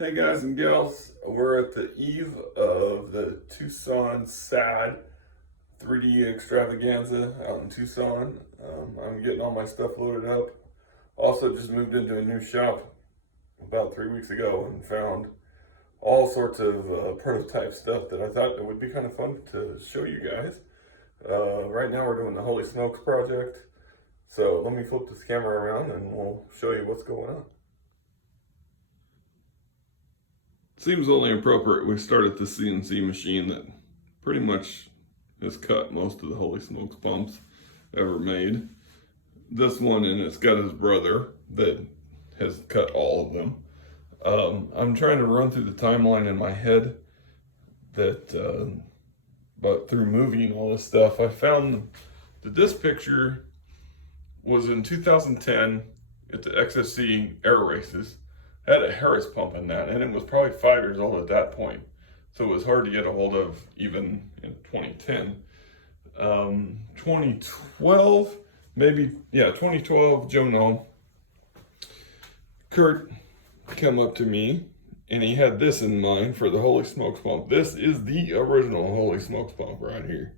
Hey guys and gals, we're at the eve of the Tucson SAD 3D extravaganza out in Tucson. I'm getting all my stuff loaded up. Also just moved into a new shop about 3 weeks ago and found all sorts of prototype stuff that I thought it would be kind of fun to show you guys. Right now we're doing the Holy Smokes project. So let me flip this camera around and we'll show you what's going on. Seems only appropriate we start at the CNC machine that pretty much has cut most of the Holy Smokes pumps ever made. This one, and it's got his brother that has cut all of them. I'm trying to run through the timeline in my head that, but through moving all this stuff, I found that this picture was in 2010 at the XFC air races. Had a Harris pump in that, and it was probably 5 years old at that point, so it was hard to get a hold of even in 2010. 2012, maybe, yeah, 2012, Joe No, Kurt came up to me, and he had this in mind for the Holy Smokes pump. This is the original Holy Smokes pump right here.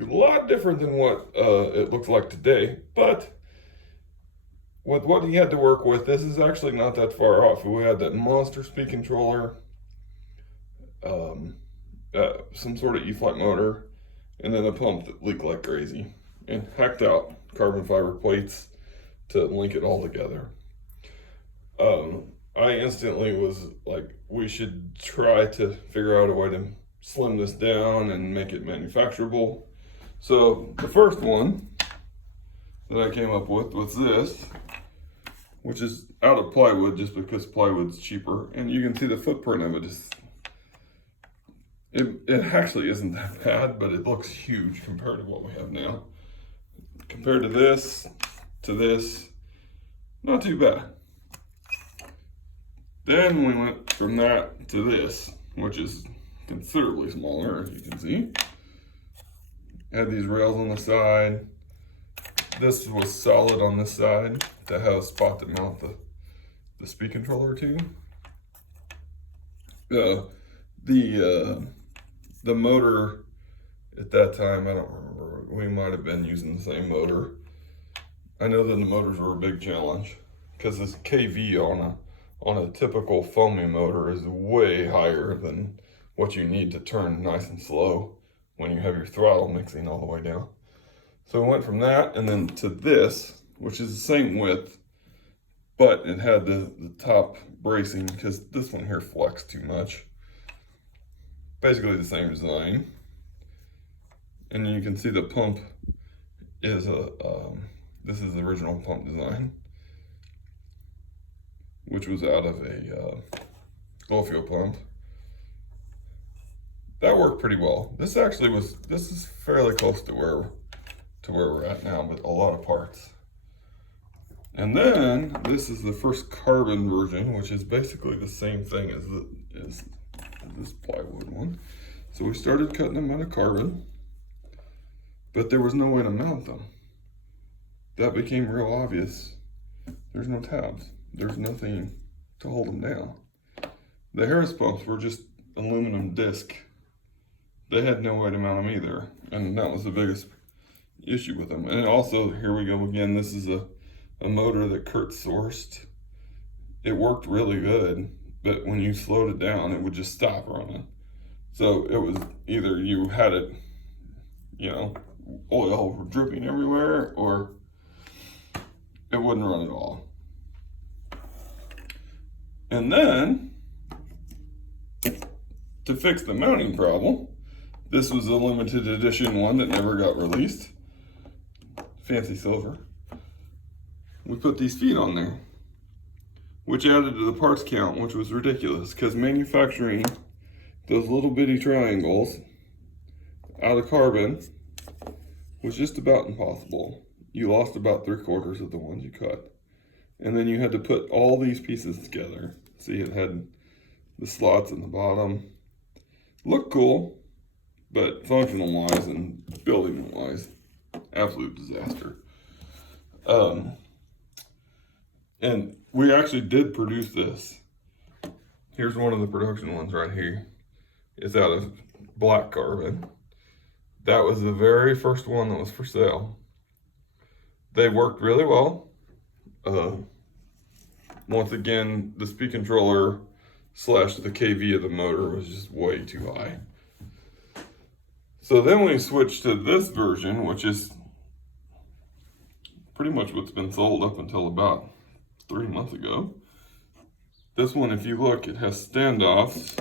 A lot different than what it looks like today, but with what he had to work with, this is actually not that far off. We had that monster speed controller, some sort of E-flight motor, and then a pump that leaked like crazy, and hacked out carbon fiber plates to link it all together. I instantly was like, we should try to figure out a way to slim this down and make it manufacturable. So the first one that I came up with was this, which is out of plywood just because plywood's cheaper. And you can see the footprint of it it actually isn't that bad, but it looks huge compared to what we have now. Compared to this, not too bad. Then we went from that to this, which is considerably smaller, as you can see. Had these rails on the side. This was solid on this side to have a spot to mount the speed controller to. The motor at that time, I don't remember, we might have been using the same motor. I know that the motors were a big challenge because this KV on a typical foamy motor is way higher than what you need to turn nice and slow when you have your throttle mixing all the way down. So we went from that and then to this, which is the same width, but it had the top bracing because this one here flexed too much. Basically the same design. And you can see the pump is this is the original pump design, which was out of a glow fuel pump. That worked pretty well. This is fairly close to where we're at now, but a lot of parts. And then this is the first carbon version, which is basically the same thing as this plywood one. So we started cutting them out of carbon, but there was no way to mount them. That became real obvious. There's no tabs. There's nothing to hold them down. The Harris pumps were just aluminum disc. They had no way to mount them either, and that was the biggest issue with them. And also, here we go again, this is a motor that Kurt sourced. It worked really good, but when you slowed it down, it would just stop running. So it was either you had it, oil dripping everywhere, or it wouldn't run at all. And then, to fix the mounting problem, this was a limited edition one that never got released. Fancy silver. We put these feet on there, which added to the parts count, which was ridiculous because manufacturing those little bitty triangles out of carbon was just about impossible. You lost about 3/4 of the ones you cut. And then you had to put all these pieces together. See, it had the slots in the bottom. Looked cool, but functional wise and building wise, absolute disaster. And we actually did produce this Here's one of the production ones right here. It's out of black carbon. That was the very first one that was for sale. They worked really well. Once again, the speed controller slash the kV of the motor was just way too high. So then we switched to this version, which is pretty much what's been sold up until about 3 months ago. This one, if you look, it has standoffs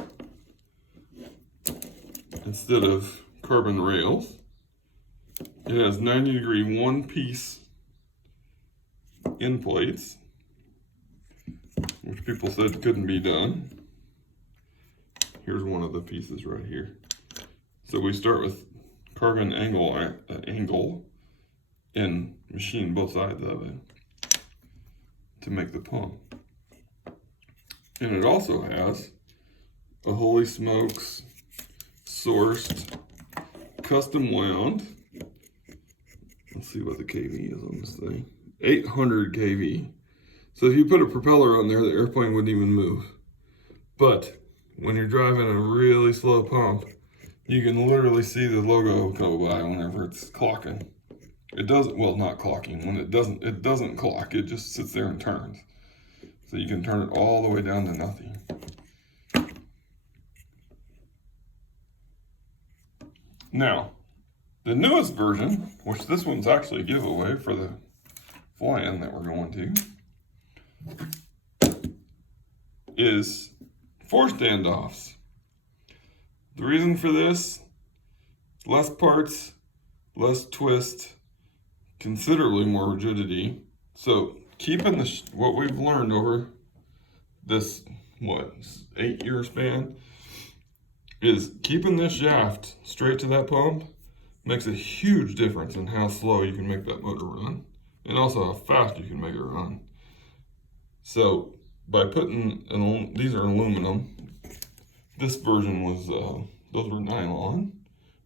instead of carbon rails. It has 90-degree one-piece end plates, which people said couldn't be done. Here's one of the pieces right here. So we start with carbon angle and machine both sides of it to make the pump. And it also has a Holy Smokes sourced, custom wound. Let's see what the kV is on this thing. 800 kV. So if you put a propeller on there, the airplane wouldn't even move. But when you're driving a really slow pump, you can literally see the logo go by whenever it's clocking. It doesn't, well, not clocking. When it doesn't clock. It just sits there and turns. So you can turn it all the way down to nothing. Now, the newest version, which this one's actually a giveaway for the fly-in that we're going to, is 4 standoffs. The reason for this, less parts, less twist, considerably more rigidity. So keeping what we've learned over this, 8-year span, is keeping this shaft straight to that pump makes a huge difference in how slow you can make that motor run, and also how fast you can make it run. So by putting, these are aluminum, this version was, those were nylon.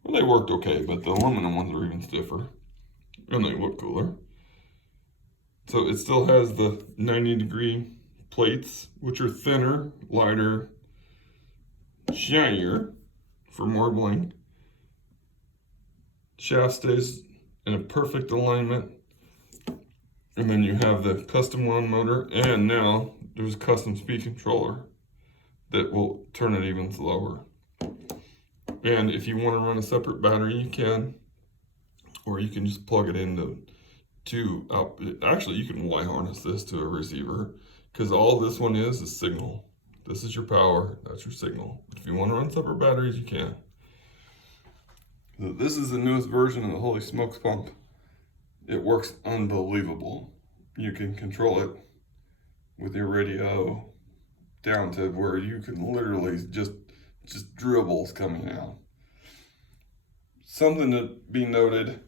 Well, they worked okay, but the aluminum ones are even stiffer, and they look cooler. So it still has the 90-degree plates, which are thinner, lighter, shinier for more bling. Shaft stays in a perfect alignment. And then you have the custom wound motor, and now there's a custom speed controller that will turn it even slower. And if you want to run a separate battery, you can, or you can just plug it into actually you can Y harness this to a receiver, because all this one is signal. This is your power, that's your signal. If you want to run separate batteries, you can. So this is the newest version of the Holy Smokes pump. It works unbelievable. You can control it with your radio down to where you can literally just dribbles coming out. Something to be noted,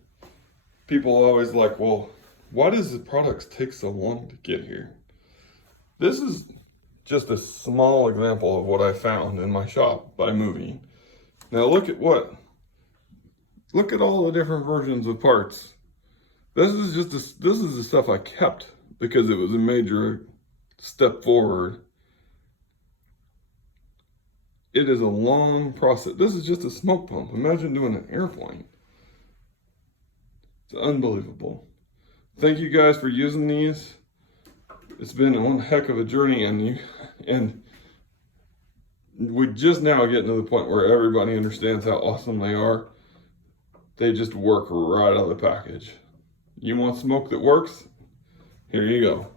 people always like, well, why does the products take so long to get here? This is just a small example of what I found in my shop by moving. Now look at all the different versions of parts. This is the stuff I kept because it was a major step forward. It is a long process. This is just a smoke pump. Imagine doing an airplane. It's unbelievable. Thank you guys for using these. It's been one heck of a journey, and we're just now getting to the point where everybody understands how awesome they are. They just work right out of the package. You want smoke that works? Here you go.